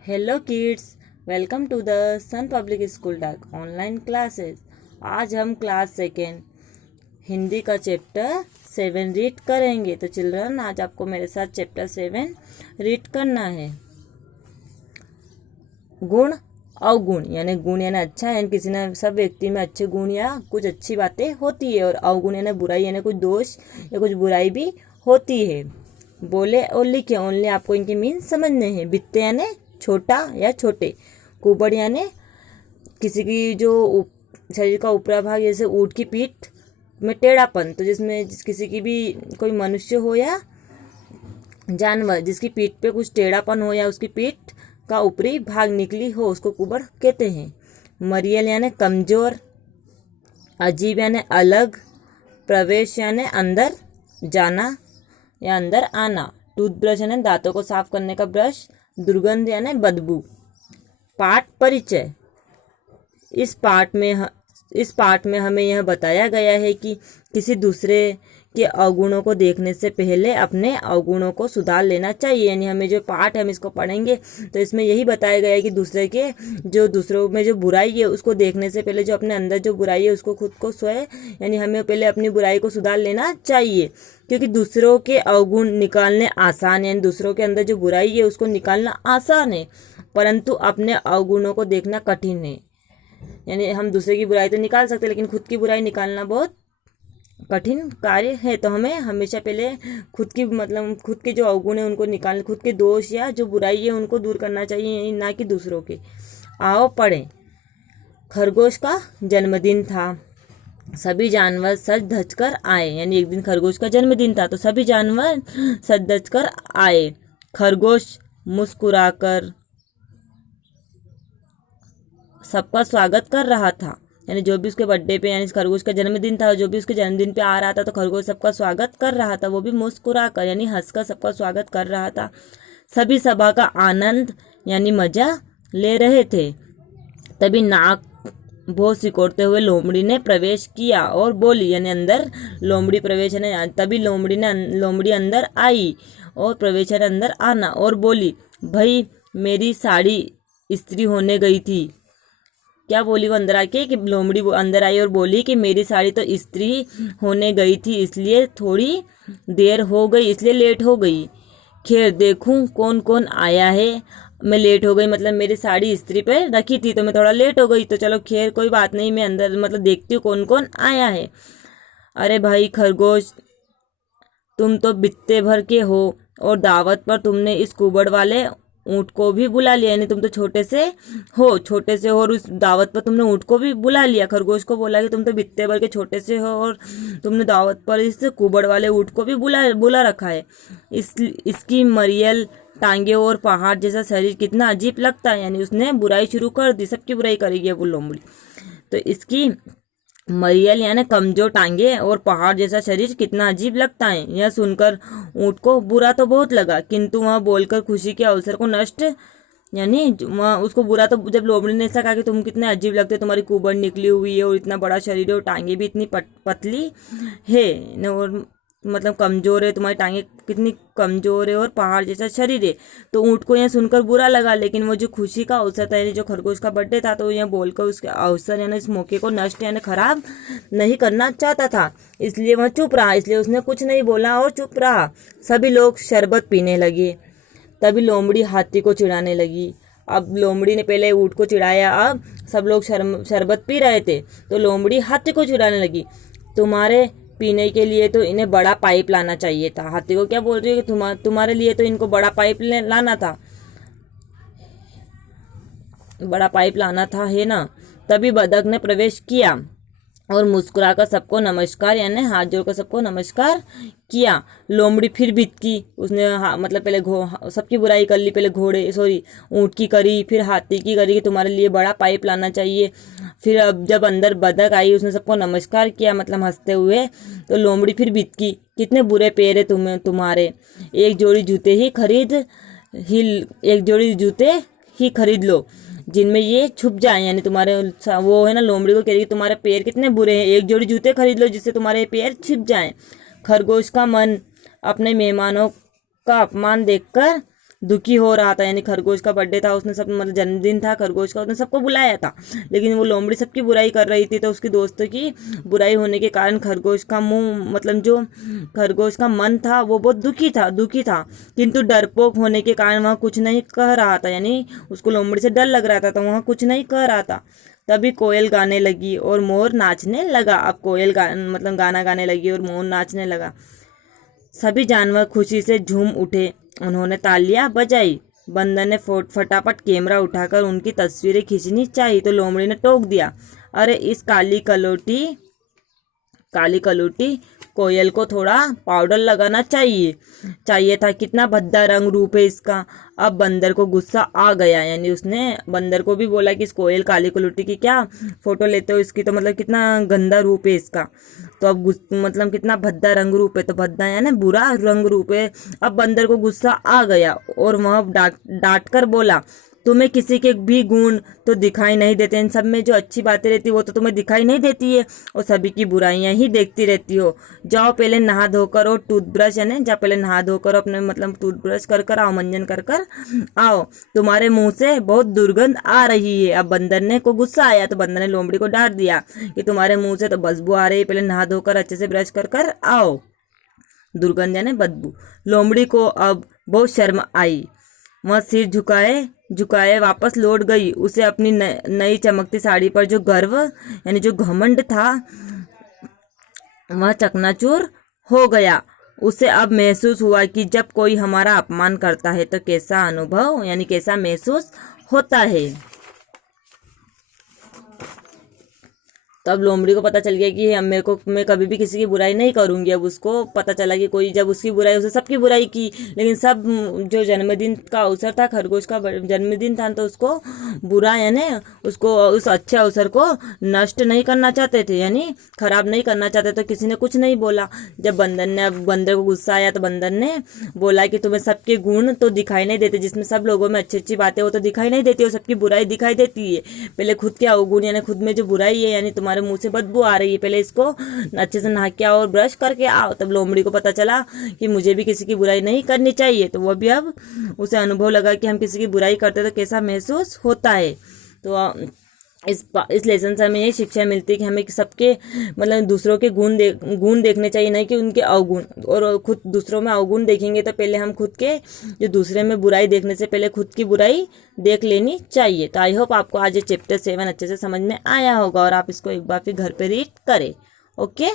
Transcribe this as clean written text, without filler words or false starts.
Hello kids, welcome to the Sun public school dot online classes. आज हम class second Hindi का chapter 7 read करेंगे। तो चिल्ड्रन, आज आपको मेरे साथ चैप्टर 7 रीड करना है। गुण अवगुण यानी गुण यानी अच्छा है, किसी न सब व्यक्ति में अच्छे गुण या कुछ अच्छी बातें होती है, और अवगुण यानी बुराई यानी कुछ दोष या कुछ बुराई भी होती है। बोले और लिखे ओनली आपको इनके मीन समझने हैं। बित्ते यानी छोटा या छोटे, कुबड़ यानी किसी की जो शरीर का ऊपरा भाग, जैसे ऊँट की पीठ में टेढ़ापन, तो जिसमें किसी की भी कोई मनुष्य हो या जानवर जिसकी पीठ पे कुछ टेढ़ापन हो या उसकी पीठ का ऊपरी भाग निकली हो, उसको कुबड़ कहते हैं। मरियल यानी कमजोर, अजीब यानी अलग, प्रवेश यानी अंदर जाना या अंदर आना, टूथब्रश यानी दांतों को साफ करने का ब्रश, दुर्गंध यानी बदबू। पाठ परिचय। इस पाठ में हमें यह बताया गया है कि किसी दूसरे के अवगुणों को देखने से पहले अपने अवगुणों को सुधार लेना चाहिए। यानी हमें जो पाठ हम इसको पढ़ेंगे तो इसमें यही बताया गया है कि दूसरों में जो बुराई है उसको देखने से पहले जो अपने अंदर जो बुराई है उसको खुद को स्वयं यानी हमें पहले अपनी बुराई को सुधार लेना चाहिए, क्योंकि दूसरों के अवगुण निकालने आसान है। यानी दूसरों के अंदर जो बुराई है उसको निकालना आसान है, परंतु अपने अवगुणों को देखना कठिन है। यानी हम दूसरे की बुराई तो निकाल सकते हैं, लेकिन खुद की बुराई निकालना बहुत कठिन कार्य है। तो हमें हमेशा पहले खुद के जो अवगुण है उनको निकाल, खुद के दोष या जो बुराई है उनको दूर करना चाहिए, ना कि दूसरों के। आओ पढ़ें। खरगोश का जन्मदिन था, सभी जानवर सज धज कर आए। यानी एक दिन खरगोश का जन्मदिन था तो सभी जानवर सज धज कर आए। खरगोश मुस्कुराकर सबका स्वागत कर रहा था। यानी जो भी उसके बर्थडे पे यानी खरगोश का जन्मदिन था, जो भी उसके जन्मदिन पे आ रहा था तो खरगोश सबका स्वागत कर रहा था, वो भी मुस्कुरा कर यानी हंसकर सबका स्वागत कर रहा था। सभी सभा का आनंद यानी मजा ले रहे थे। तभी नाक भों सिकोड़ते हुए लोमड़ी ने प्रवेश किया और बोली, यानी अंदर लोमड़ी प्रवेश है। तभी लोमड़ी अंदर आई और प्रवेश है अंदर आना, और बोली, भाई मेरी साड़ी इस्त्री होने गई थी। क्या बोली वो अंदर आके कि लोमड़ी अंदर आई और बोली कि मेरी साड़ी तो इस्त्री होने गई थी, इसलिए थोड़ी देर हो गई, इसलिए लेट हो गई। खैर देखूं कौन कौन आया है। मैं लेट हो गई मतलब मेरी साड़ी इस्त्री पे रखी थी तो मैं थोड़ा लेट हो गई, तो चलो खैर कोई बात नहीं, मैं अंदर देखती हूँ कौन कौन आया है। अरे भाई खरगोश, तुम तो बित्ते भर के हो और दावत पर तुमने इस कुबड़ वाले ऊँट को भी बुला लिया। यानी तुम तो छोटे से हो और उस दावत पर तुमने ऊँट को भी बुला लिया। खरगोश को बोला कि तुम तो बित्ते भर के छोटे से हो और तुमने दावत पर इस कुबड़ वाले ऊँट को भी बुला रखा है। इसकी मरियल टांगे और पहाड़ जैसा शरीर कितना अजीब लगता है। यानी उसने बुराई शुरू कर दी, सबकी बुराई करेगी वो लोमड़ी। तो इसकी मरियल यानी कमजोर टांगे और पहाड़ जैसा शरीर कितना अजीब लगता है। यह सुनकर ऊँट को बुरा तो बहुत लगा, किंतु वह बोलकर खुशी के अवसर को नष्ट यानी उसको बुरा तो जब लोमड़ी ने ऐसा कहा कि तुम कितने अजीब लगते, तुम्हारी कुबड़ निकली हुई है और इतना बड़ा शरीर है और टांगे भी इतनी पतली है और कमजोर है, तुम्हारी टांगे कितनी कमजोर है और पहाड़ जैसा शरीर है। तो ऊँट को यह सुनकर बुरा लगा, लेकिन वो जो खुशी का अवसर था यानी जो खरगोश का बर्थडे था, तो यह बोलकर उसके अवसर यानी इस मौके को नष्ट यानी खराब नहीं करना चाहता था, इसलिए वह चुप रहा। इसलिए उसने कुछ नहीं बोला और चुप रहा। सभी लोग शरबत पीने लगे। तभी लोमड़ी हाथी को चिढ़ाने लगी। अब लोमड़ी ने पहले ऊँट को चिढ़ाया, अब सब लोग शरबत पी रहे थे तो लोमड़ी हाथी को चिढ़ाने लगी। तुम्हारे पीने के लिए तो इन्हें बड़ा पाइप लाना चाहिए था। हाथी को क्या बोल रही है कि तुम्हारे लिए तो इनको बड़ा पाइप लाना था, बड़ा पाइप लाना था, है ना। तभी बतख ने प्रवेश किया और मुस्कुराकर सबको नमस्कार यानी हाथ जोड़कर सबको नमस्कार किया। लोमड़ी फिर बितकी, उसने पहले सबकी बुराई कर ली। पहले ऊँट की करी, फिर हाथी की करी कि तुम्हारे लिए बड़ा पाइप लाना चाहिए। फिर अब जब अंदर बतख आई उसने सबको नमस्कार किया हंसते हुए। तो लोमड़ी फिर बितकी, कितने बुरे पैर है तुम्हारे, एक जोड़ी जूते ही खरीद लो जिनमें ये छुप जाए। यानी तुम्हारे वो है ना, लोमड़ी को कह रही तुम्हारे पैर कितने बुरे हैं, एक जोड़ी जूते खरीद लो जिससे तुम्हारे पैर छिप जाएं। खरगोश का मन अपने मेहमानों का अपमान देखकर दुखी हो रहा था, यानी खरगोश का बर्थडे था, उसने सब मतलब जन्मदिन था खरगोश का, उसने सबको बुलाया था, लेकिन वो लोमड़ी सबकी बुराई कर रही थी। तो उसकी दोस्तों की बुराई होने के कारण खरगोश का मुंह मतलब जो खरगोश का मन था वो बहुत दुखी था, किंतु डरपोक होने के कारण वह कुछ नहीं कह रहा था, यानी उसको लोमड़ी से डर लग रहा था तो वह कुछ नहीं कह रहा था। तभी कोयल गाने लगी और मोर नाचने लगा। अब कोयल मतलब गाना गाने लगी और मोर नाचने लगा। सभी जानवर खुशी से झूम उठे, उन्होंने तालियां बजाई। बंदर ने फटाफट कैमरा उठाकर उनकी तस्वीरें खींचनी चाहिए तो लोमड़ी ने टोक दिया, अरे इस काली कलूटी कोयल को थोड़ा पाउडर लगाना चाहिए था, कितना भद्दा रंग रूप है इसका। अब बंदर को गुस्सा आ गया, यानी उसने बंदर को भी बोला कि इस कोयल काली कलूटी की क्या फोटो लेते हो, इसकी तो मतलब कितना गंदा रूप है इसका। तो अब मतलब कितना भद्दा रंग रूप है, तो भद्दा यानी बुरा रंग रूप है। अब बंदर को गुस्सा आ गया और वह डांट कर बोला, तुम्हें किसी के भी गुण तो दिखाई नहीं देते, इन सब में जो अच्छी बातें रहती वो तो तुम्हें दिखाई नहीं देती है और सभी की बुराइयां ही देखती रहती हो। जाओ पहले नहा धोकर और टूथब्रश यानी जाओ पहले नहा धोकर अपने मतलब टूथब्रश कर आओ, मंजन कर आओ, तुम्हारे मुंह से बहुत दुर्गंध आ रही है। अब बंदर ने को गुस्सा आया तो बंदर ने लोमड़ी को डांट दिया कि तुम्हारे मुंह से तो बदबू आ रही है, पहले नहा धोकर अच्छे से ब्रश कर आओ, दुर्गंध यानी बदबू। लोमड़ी को अब बहुत शर्म आई, वह सिर झुकाए वापस लौट गई। उसे अपनी नई चमकती साड़ी पर जो गर्व यानी जो घमंड था वह चकनाचूर हो गया। उसे अब महसूस हुआ कि जब कोई हमारा अपमान करता है तो कैसा अनुभव यानी कैसा महसूस होता है। तो अब लोमड़ी को पता चल गया कि हम मैं कभी भी किसी की बुराई नहीं करूंगी। अब उसको पता चला कि कोई जब उसकी बुराई उसे सबकी बुराई की, लेकिन सब जो जन्मदिन का अवसर था खरगोश का जन्मदिन था तो उसको बुरा यानी उसको उस अच्छे अवसर को नष्ट नहीं करना चाहते थे, यानी खराब नहीं करना चाहते, तो किसी ने कुछ नहीं बोला। जब बंदर को गुस्सा आया तो बंदर ने बोला कि तुम्हें सबके गुण तो दिखाई नहीं देते, जिसमें सब लोगों में अच्छी अच्छी बातें वो तो दिखाई नहीं देती, वो सबकी बुराई दिखाई देती है। पहले खुद के अवगुण यानी खुद में जो बुराई है यानी तुम्हारे मुंह से बदबू आ रही है, पहले इसको अच्छे से नहा के आओ और ब्रश करके आओ। तब लोमड़ी को पता चला कि मुझे भी किसी की बुराई नहीं करनी चाहिए, तो वह भी अब उसे अनुभव लगा कि हम किसी की बुराई करते तो कैसा महसूस होता है। तो इस लेसन से हमें ये शिक्षा मिलती है कि हमें सबके मतलब दूसरों के गुण देखने चाहिए, नहीं कि उनके अवगुण। और खुद दूसरों में अवगुण देखेंगे तो पहले हम खुद के जो दूसरे में बुराई देखने से पहले खुद की बुराई देख लेनी चाहिए। तो आई होप आपको आज ये चैप्टर 7 अच्छे से समझ में आया होगा और आप इसको एक बार फिर घर पे रीड करें। ओके।